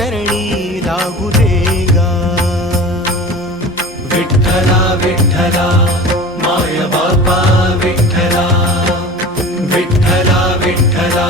चरणी लागू दे गा विठ्ठला विठ्ठला माय बापा विठ्ठला. विठ्ठला विठ्ठला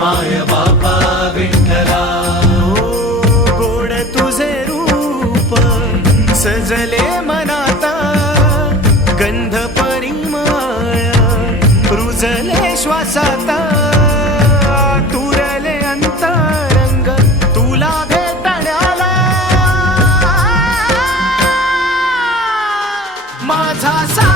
माय बापा विठ्ठला. हो गोड तुझे रूप सजले मनाता. गंध परिमळ रुजले श्वासात. toss